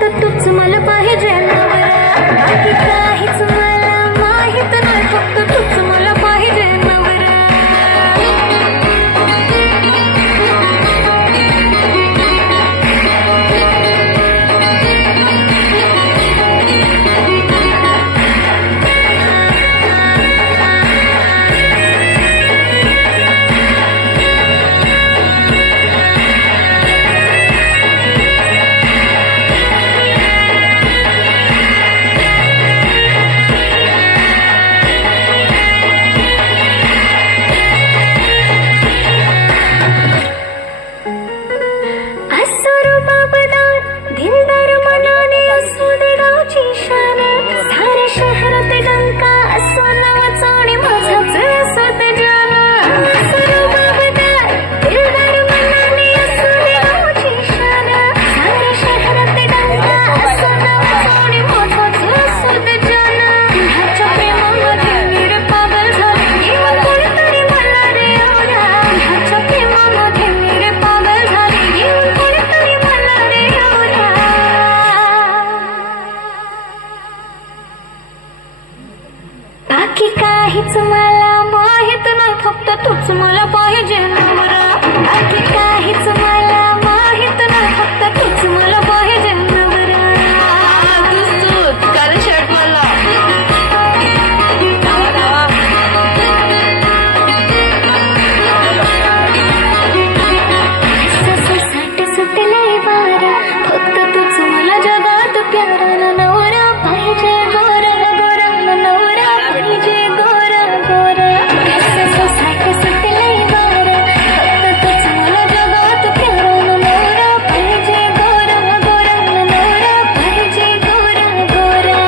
फक्त तूच मला पाहिजे नवरा, बाकी काहीच मला माहित नाही, फक्त तूच मला पाहिजे नवरा. बाकी काहीच मला माहित नाही, फक्त तूच मला पाहिजे नवरा, बाकी काहीच मला माहित नाही, फक्त तूच मला पाहिजे नवरा. तूच कारण शर्ट मला सुटलंय बारा, फक्त तूच मला जगात प्यारा नवरा पाहिजे, गोरा गोरा नवरा पाहिजे, गोरा गोरा. सुटलंय बारा, फक्त तूच मला जगात प्यारा नवरा पाहिजे, गोरा गोरा नवरा पाहिजे, गोरा गोरा.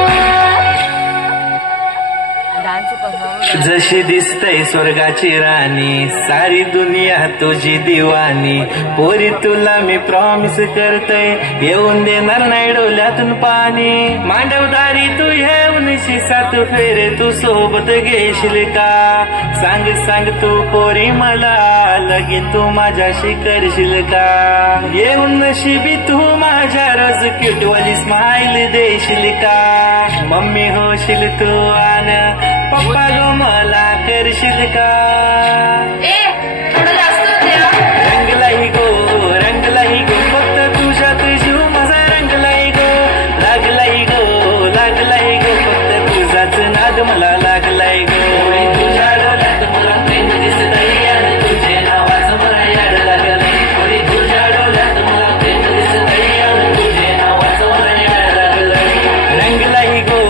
जशी दिसतय स्वर्गाची राणी, सारी दुनिया तुझी दिवाणी, पोरी तुला मी प्रॉमिस करतय, येऊन देणार नाही डोल्यातून पाणी. मांडवदारी तू येऊन 7 फेरे तू सोबत घेशील का, सांग सांग तू पोरी मला, लगीन तू माझ्याशी करशील का. येऊन नशिबी तू माझ्या रोज क्यूटवाली स्माइल देशील का, मम्मी होशील तू आन पप्पा गो मला करशील का. रंगलाही गो रंगलाही गो, फक्त तुझ्यात जीव माझा रंगलाही गो, लागलाही गो लागलाही गो, फक्त तुझाच नाद मला लागलाय गो. तुझ्या डोळ्यात मला प्रेम दिसतंय आणि तुझे नावाचं मला याड लागलंय, तुझ्या डोळ्यात मला प्रेम दिसतंय आणि तुझे नावाचं मला याड लागलंय. रंगलाही गो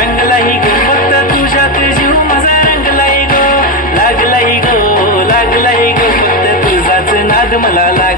रंगलाही गो, फक्त तुझ्यात जीव माझा रंगलाही गो, लागलाही गो लागलाही गो, फक्त तुझाच नाद मला लाग